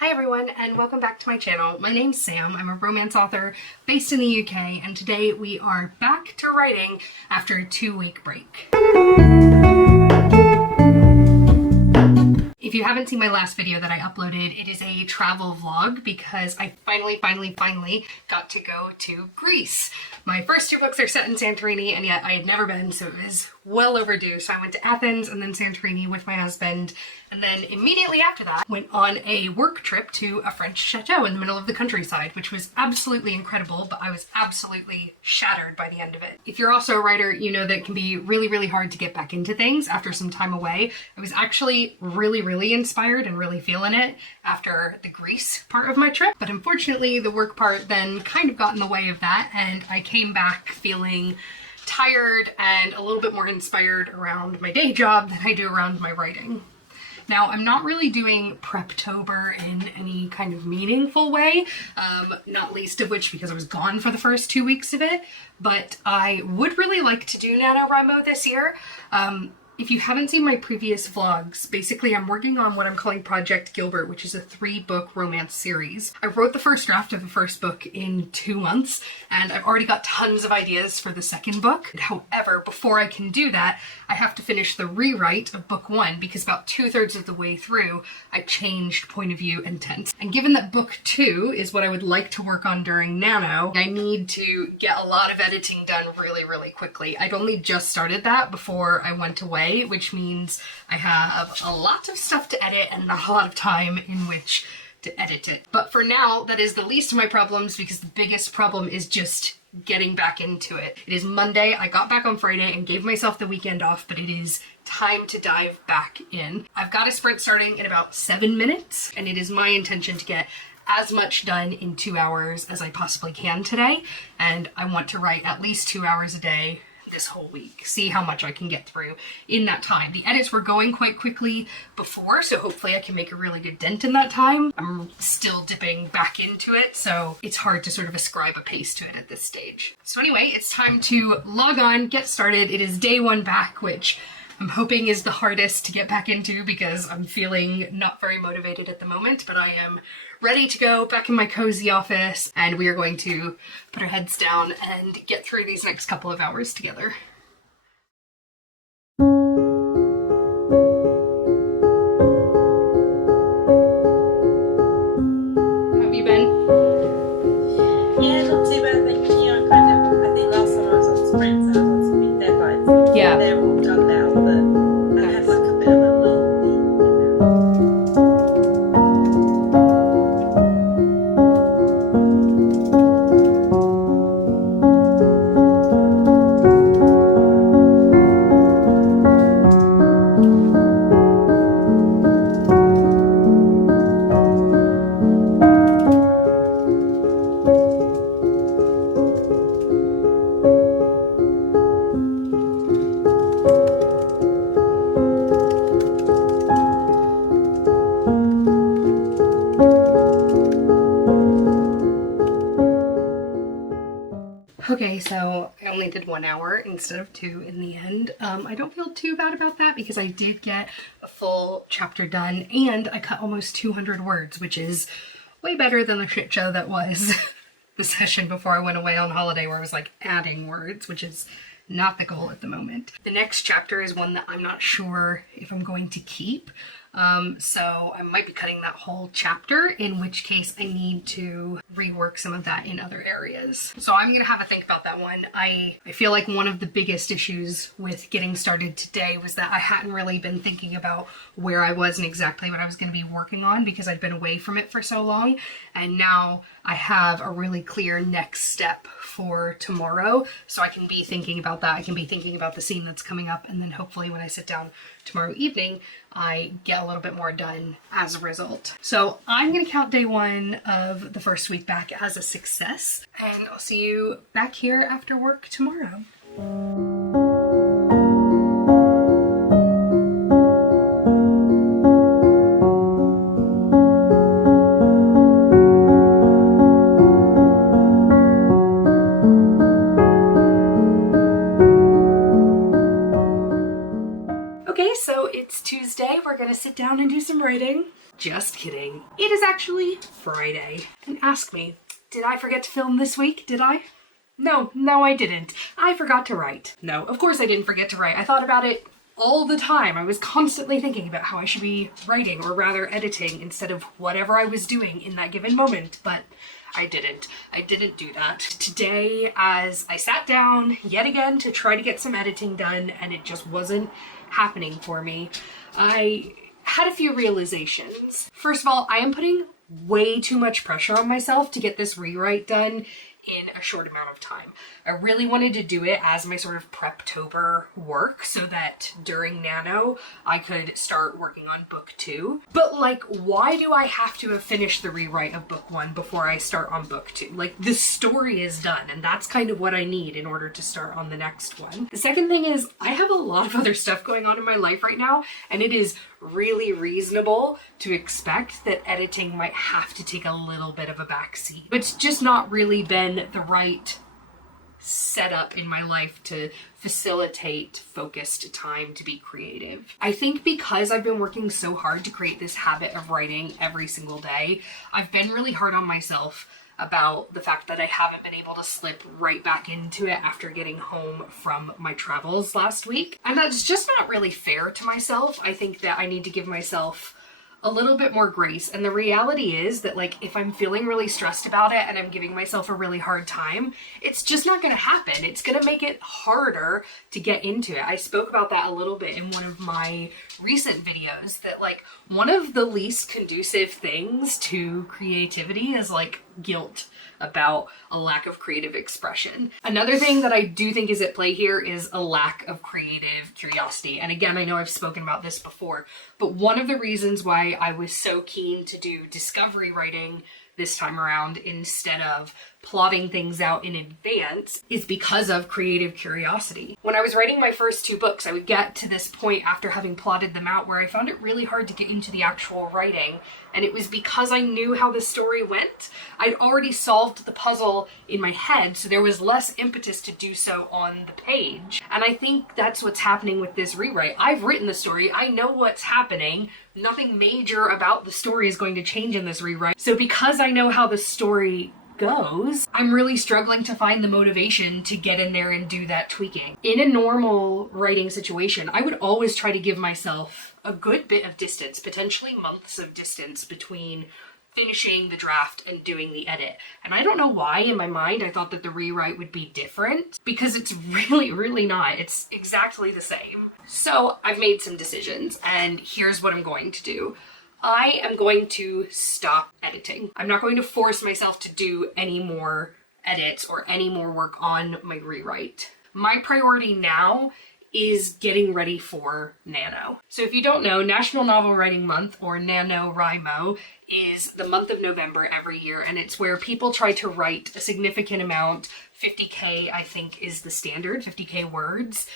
Hi everyone and welcome back to my channel. My name's Sam. I'm a romance author based in the UK and today we are back to writing after a 2-week break. If you haven't seen my last video that I uploaded, it is a travel vlog because I finally got to go to Greece. My first 2 books are set in Santorini and yet I had never been, so it was well overdue. So I went to Athens and then Santorini with my husband, and then immediately after that went on a work trip to a French chateau in the middle of the countryside, which was absolutely incredible, but I was absolutely shattered by the end of it. If you're also a writer, you know that it can be really hard to get back into things after some time away. I was actually really inspired and really feeling it after the Greece part of my trip, but unfortunately the work part then kind of got in the way of that, and I came back feeling tired and a little bit more inspired around my day job than I do around my writing. Now, I'm not really doing Preptober in any kind of meaningful way, not least of which because I was gone for the first 2 weeks of it, but I would really like to do NaNoPrepMo this year. If you haven't seen my previous vlogs, basically I'm working on what I'm calling Project Gilbert, which is a 3-book romance series. I wrote the first draft of the first book in 2 months, and I've already got tons of ideas for the second book. However, before I can do that, I have to finish the rewrite of book 1 because about 2/3 of the way through, I changed point of view and tense. And given that book 2 is what I would like to work on during Nano, I need to get a lot of editing done really quickly. I'd only just started that before I went away, which means I have a lot of stuff to edit and not a lot of time in which to edit it. But for now, that is the least of my problems because the biggest problem is just getting back into it. It is Monday. I got back on Friday and gave myself the weekend off, but it is time to dive back in. I've got a sprint starting in about 7 minutes, and it is my intention to get as much done in 2 hours as I possibly can today, and I want to write at least 2 hours a day this whole week, see how much I can get through in that time. The edits were going quite quickly before, so hopefully I can make a really good dent in that time. I'm still dipping back into it, so it's hard to sort of ascribe a pace to it at this stage. So anyway, it's time to log on, get started. It is day 1 back, which I'm hoping is the hardest to get back into because I'm feeling not very motivated at the moment, but I am ready to go back in my cozy office, and we are going to put our heads down and get through these next couple of hours together. How have you been? Yeah, not too bad, thank you. I think last time I was on sprints, I was on some big deadlines. Yeah. They're all done now, but I had like a bit of a lull. Okay, so I only did 1 hour instead of 2 in the end. I don't feel too bad about that because I did get a full chapter done and I cut almost 200 words, which is way better than the shit show that was the session before I went away on holiday where I was like adding words, which is not the goal at the moment. The next chapter is one that I'm not sure if I'm going to keep. So I might be cutting that whole chapter, in which case I need to rework some of that in other areas. So I'm gonna have a think about that one. I feel like one of the biggest issues with getting started today was that I hadn't really been thinking about where I was and exactly what I was gonna be working on because I'd been away from it for so long. And now I have a really clear next step for tomorrow. So I can be thinking about that. I can be thinking about the scene that's coming up, and then hopefully when I sit down tomorrow evening, I get a little bit more done as a result. So I'm gonna count day 1 of the first week back as a success, and I'll see you back here after work tomorrow. Okay, so it's Tuesday. We're gonna sit down and do some writing. Just kidding. It is actually Friday. And ask me, did I forget to film this week? Did I? No, I didn't. I forgot to write. No, of course I didn't forget to write. I thought about it all the time. I was constantly thinking about how I should be writing, or rather editing, instead of whatever I was doing in that given moment, but I didn't. I didn't do that. Today, as I sat down yet again to try to get some editing done, and it just wasn't happening for me, I had a few realizations. First of all, I am putting way too much pressure on myself to get this rewrite done in a short amount of time. I really wanted to do it as my sort of Preptober work so that during Nano I could start working on book 2. But like, why do I have to have finished the rewrite of book 1 before I start on book 2? Like, the story is done, and that's kind of what I need in order to start on the next one. The second thing is, I have a lot of other stuff going on in my life right now, and it is really reasonable to expect that editing might have to take a little bit of a backseat. But it's just not really been the right setup in my life to facilitate focused time to be creative. I think because I've been working so hard to create this habit of writing every single day, I've been really hard on myself about the fact that I haven't been able to slip right back into it after getting home from my travels last week. And that's just not really fair to myself. I think that I need to give myself a little bit more grace. And the reality is that, like, if I'm feeling really stressed about it and I'm giving myself a really hard time, it's just not going to happen. It's going to make it harder to get into it. I spoke about that a little bit in one of my recent videos, that like one of the least conducive things to creativity is like guilt about a lack of creative expression. Another thing that I do think is at play here is a lack of creative curiosity. And again, I know I've spoken about this before, but one of the reasons why I was so keen to do discovery writing this time around instead of plotting things out in advance is because of creative curiosity. When I was writing my first 2 books, I would get to this point after having plotted them out where I found it really hard to get into the actual writing, and it was because I knew how the story went. I'd already solved the puzzle in my head, so there was less impetus to do so on the page. And I think that's what's happening with this rewrite. I've written the story, I know what's happening, nothing major about the story is going to change in this rewrite. So because I know how the story goes, I'm really struggling to find the motivation to get in there and do that tweaking. In a normal writing situation, I would always try to give myself a good bit of distance, potentially months of distance, between finishing the draft and doing the edit. And I don't know why in my mind I thought that the rewrite would be different, because it's really not. It's exactly the same. So I've made some decisions, and here's what I'm going to do. I am going to stop editing. I'm not going to force myself to do any more edits or any more work on my rewrite. My priority now is getting ready for Nano. So if you don't know, National Novel Writing Month, or NaNoPrepMo, is the month of November every year, and it's where people try to write a significant amount, 50K I think is the standard, 50K words,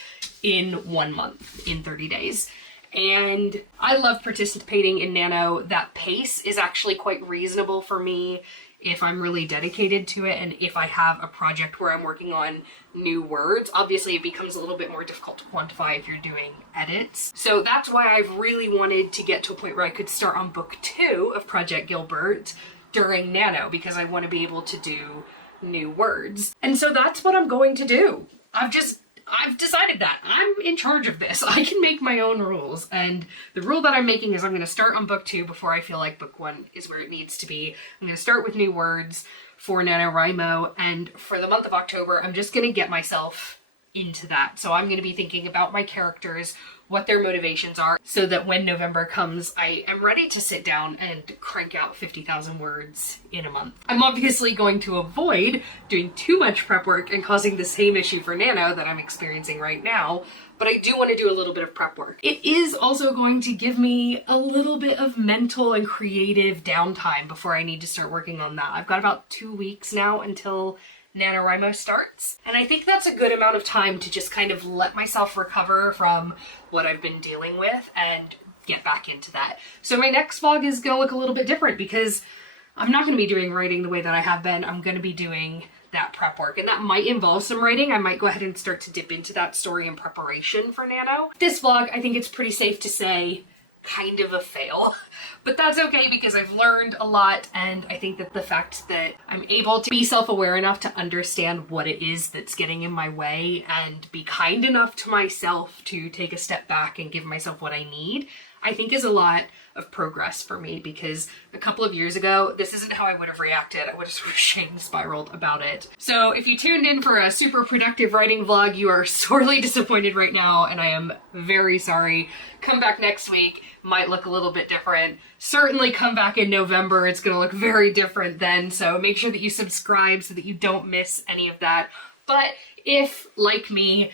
in 1 month, in 30 days. And I love participating in Nano. That pace is actually quite reasonable for me if I'm really dedicated to it, and if I have a project where I'm working on new words. Obviously it becomes a little bit more difficult to quantify if you're doing edits. So that's why I've really wanted to get to a point where I could start on book 2 of Project Gilbert during Nano, because I want to be able to do new words. And so that's what I'm going to do. I've decided that I'm in charge of this. I can make my own rules, and the rule that I'm making is I'm going to start on book 2 before I feel like book 1 is where it needs to be. I'm going to start with new words for NaNoPrepMo, and for the month of October, I'm just going to get myself into that. So I'm going to be thinking about my characters, what their motivations are, so that when November comes, I am ready to sit down and crank out 50,000 words in a month. I'm obviously going to avoid doing too much prep work and causing the same issue for Nano that I'm experiencing right now, but I do want to do a little bit of prep work. It is also going to give me a little bit of mental and creative downtime before I need to start working on that. I've got about 2 weeks now until NaNoPrepMo starts, and I think that's a good amount of time to just kind of let myself recover from what I've been dealing with and get back into that. So my next vlog is going to look a little bit different, because I'm not going to be doing writing the way that I have been. I'm going to be doing that prep work, and that might involve some writing. I might go ahead and start to dip into that story in preparation for Nano. This vlog, I think it's pretty safe to say, kind of a fail. But that's okay because I've learned a lot, and I think that the fact that I'm able to be self-aware enough to understand what it is that's getting in my way and be kind enough to myself to take a step back and give myself what I need, I think is a lot of progress for me, because a couple of years ago, this isn't how I would have reacted. I would have sort of shame spiraled about it. So if you tuned in for a super productive writing vlog, you are sorely disappointed right now, and I am very sorry. Come back next week, might look a little bit different. Certainly come back in November, it's gonna look very different then, so make sure that you subscribe so that you don't miss any of that. But if, like me,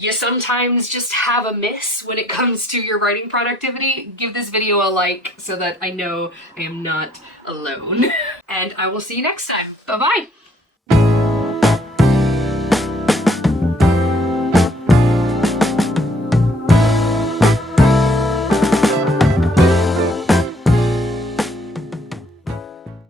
you sometimes just have a miss when it comes to your writing productivity, give this video a like so that I know I am not alone. And I will see you next time. Bye-bye.